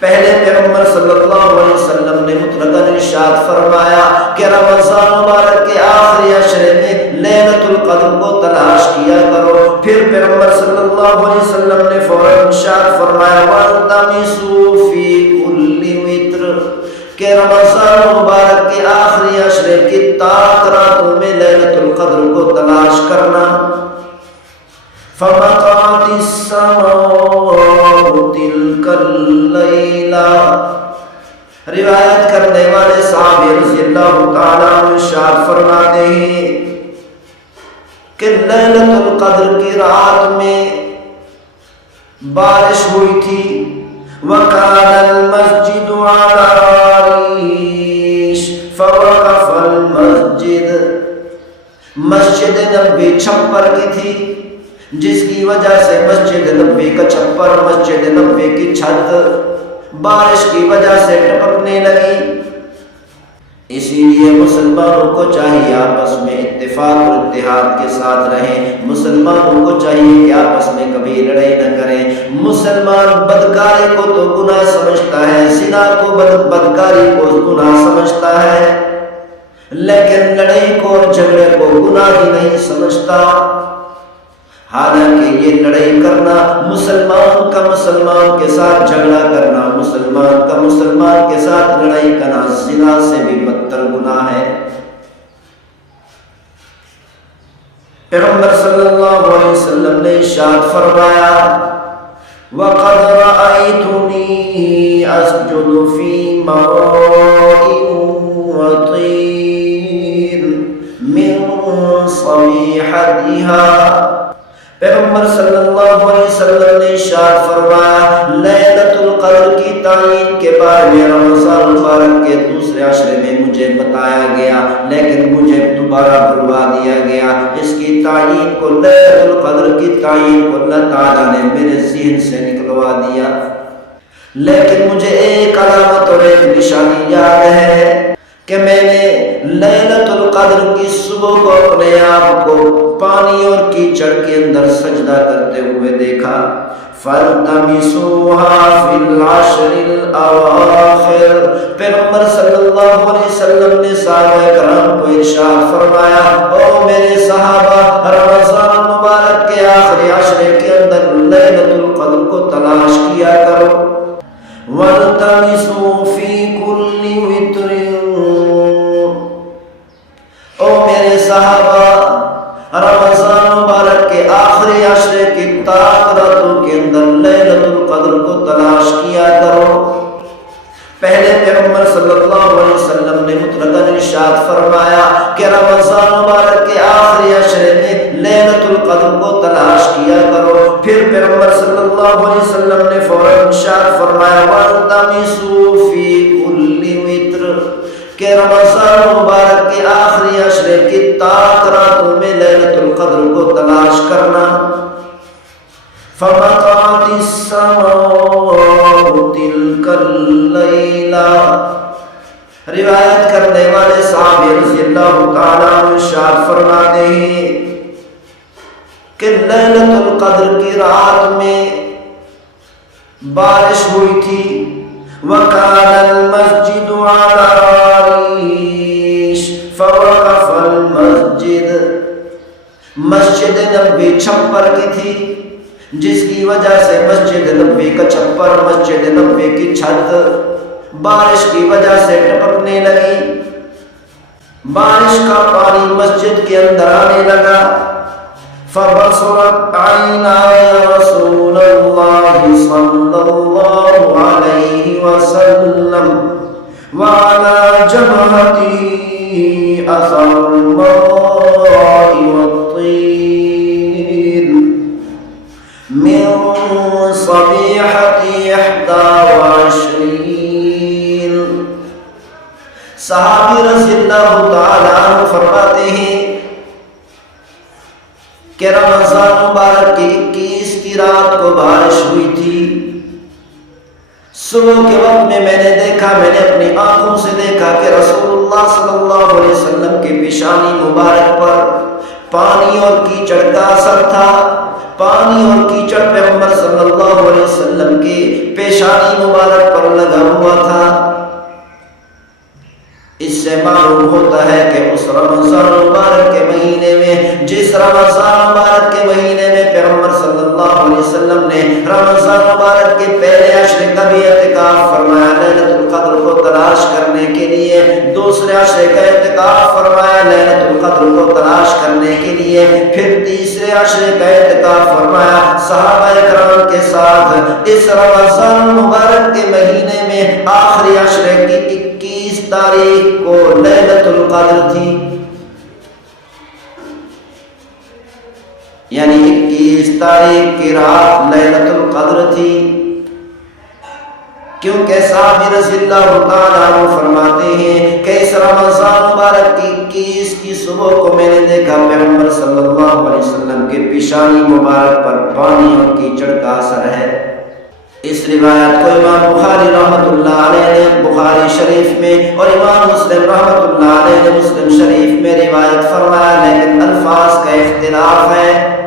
پہلے پیغمبر صلی اللہ علیہ وسلم نے مطلقاً ارشاد فرمایا کہ رمضان مبارک کے آخری عشرے میں لیلۃ القدر کو تلاش کیا کرو. پھر پیغمبر صلی اللہ علیہ وسلم نے فوراً ارشاد فرمایا وَالْتَمِسُوا فِي كُلِّ وِتْرٍ کہ رمضان مبارک کے آخری عشرے کی تاک راتوں میں لیلۃ القدر کو تلاش کرنا. فَمَطَرَتِ السَّمَاءُ تِلْكَ اللَّيْلَةَ روایت کرنے والے صحابی رضی اللہ تعالیٰ عنہ ارشاد فرماتے ہیں کہ لیلۃ القدر کی رات میں بارش ہوئی تھی. وَكَانَ الْمَسْجِدُ عَلَى رِيشٍ فَوَقَفَ الْمَسْجِدُ مسجد نبوی چھپر کی تھی جس کی وجہ سے مسجد نبوی کا چھپر مسجد نبوی کی چھت بارش کی وجہ سے ٹپکنے لگی. اسی لیے مسلمانوں کو چاہیے آپس میں اتفاق اور اتحاد کے ساتھ رہیں. مسلمانوں کو چاہیے کہ آپس میں کبھی لڑائی نہ کریں. مسلمان بدکاری کو تو گناہ سمجھتا ہے, زنا کو بدکاری کو گناہ سمجھتا ہے, لیکن لڑائی کو اور جھگڑے کو گناہ ہی نہیں سمجھتا. حالانکہ یہ لڑائی کرنا, مسلمان کا مسلمان کے ساتھ جھگڑا کرنا, مسلمان کا مسلمان کے ساتھ لڑائی کرنا زنا سے بھی بدتر گناہ ہے. پیغمبر صلی اللہ علیہ وسلم نے ارشاد فرمایا وَقَدْ رَأَيْتُنِي أَسْجُدُ فِي مَاءٍ وَطِينٍ مِّن صَبِيحَتِهَا. پیغمبر صلی اللہ علیہ وسلم نے ارشاد فرمایا لیلۃ القدر کی تعین کے بارے میں رمضان مبارک کے دوسرے عشرے میں مجھے بتایا گیا, لیکن مجھے دوبارہ بھلوا دیا گیا. اس کی تعین کو, لیلۃ القدر کی تعین کو اللہ تعالیٰ نے میرے ذہن سے نکلوا دیا. لیکن مجھے ایک علامت اور ایک نشانی یاد ہے کہ میں نے لیلۃ القدر کی صبح کو اپنے آپ کو پانی اور کیچڑ کے اندر سجدہ کرتے ہوئے دیکھا. فَالْتَمِسُوهَا فِي الْعَشْرِ الْأَوَاخِرِ پیغمبر صلی اللہ علیہ وسلم نے صحابہ کرام کو ارشاد فرمایا او میرے صحابہ, رمضان مبارک کے آخری عشرے کے اندر لیلۃ القدر کو تلاش کیا کرو. وَالْتَمِسُوا فِي كُلِّ وِتْرٍ او میرے صحابہ, رمضان مبارک کے آخری عشرے کی تاک راتوں کے اندر لیلۃ القدر کو تلاش کیا کرو. پہلے پیغمبر صلی اللہ علیہ وسلم نے مطلقاً ارشاد فرمایا کہ رمضان مبارک کے آخری عشرے میں لیلۃ القدر کو تلاش کیا کرو. پھر پیغمبر صلی اللہ علیہ وسلم نے فوراً ارشاد فرمایا وَالْتَمِسُوا فِي كُلِّ وِتْرٍ کہ رمضان مبارک کے آخری عشرے کی تاک راتوں میں لیلۃ القدر کو تلاش کرنا. فَمَطَرَتِ السَّمَاءُ تِلْكَ اللَّيْلَةَ روایت کرنے والے صحابی رضی اللہ تعالیٰ عنہ ارشاد فرماتے ہیں کہ لیلۃ القدر کی رات میں بارش ہوئی تھی. وَكَانَ الْمَسْجِدُ عَلَى رِيشٍ فَوَقَفَ الْمَسْجِدُ مسجد نبوی چھپر کی تھی جس کی وجہ سے مسجد نبوی کا چھپر مسجد نبوی کی چھت بارش کی وجہ سے ٹپکنے لگی. بارش کا پانی مسجد کے اندر آنے لگا. فَبَصُرَتْ عَيْنَايَ رَسُولَ اللَّهِ صَلَّى اللَّهُ عَلَيْهِ وَسَلَّمَ وَعَلَى جَبْهَتِهِ أَثَرُ الْمَاءِ وَالطِّينِ مِنْ صَبِيحَةِ 21. صحابی رضی اللہ تعالیٰ عنہ فرماتے ہیں کہ رمضان مبارک کی 21 کی رات کو بارش ہوئی تھی. صبح کے وقت میں نے دیکھا, میں نے اپنی آنکھوں سے دیکھا کہ رسول اللہ صلی اللہ علیہ وسلم کی پیشانی مبارک پر پانی اور کیچڑ کا اثر تھا. پانی اور کیچڑ پیغمبر صلی اللہ علیہ وسلم کے پیشانی مبارک پر لگا ہوا تھا۔ اس سے معلوم ہوتا ہے کہ اس رمضان مبارک کے مہینے میں، جس رمضان مبارک کے مہینے میں پیغمبر صلی اللہ علیہ وسلم نے رمضان مبارک کے پہلے عشرے کا بھی اعتکاف فرمایا لیلۃ القدر کو تلاش کرنے کے لیے، دوسرے عشرے کا اعتکاف فرمایا لیلۃ القدر کو تلاش کرنے کے لیے، پھر تیسرے عشرے کا اعتکاف فرمایا صحابہ کرام کے ساتھ اس رمضان مبارک کے مہینے میں۔ آخری عشرے کی 21 تاریخ کو لیلۃ القدر تھی، یعنی 21 تاریخ کی رات لیلۃ القدر تھی، کیونکہ صحابی رضی اللہ تعالیٰ عنہ فرماتے ہیں کہ اس رمضان مبارک کی 21 کی صبح کو میں نے دیکھا پیغمبر صلی اللہ علیہ وسلم کے پیشانی مبارک پر پانی اور کیچڑ کا اثر ہے۔ اس روایت کو امام بخاری رحمۃ اللہ علیہ نے بخاری شریف میں اور امام مسلم رحمۃ اللہ علیہ نے مسلم شریف میں روایت فرمایا، لیکن الفاظ کا اختلاف ہے۔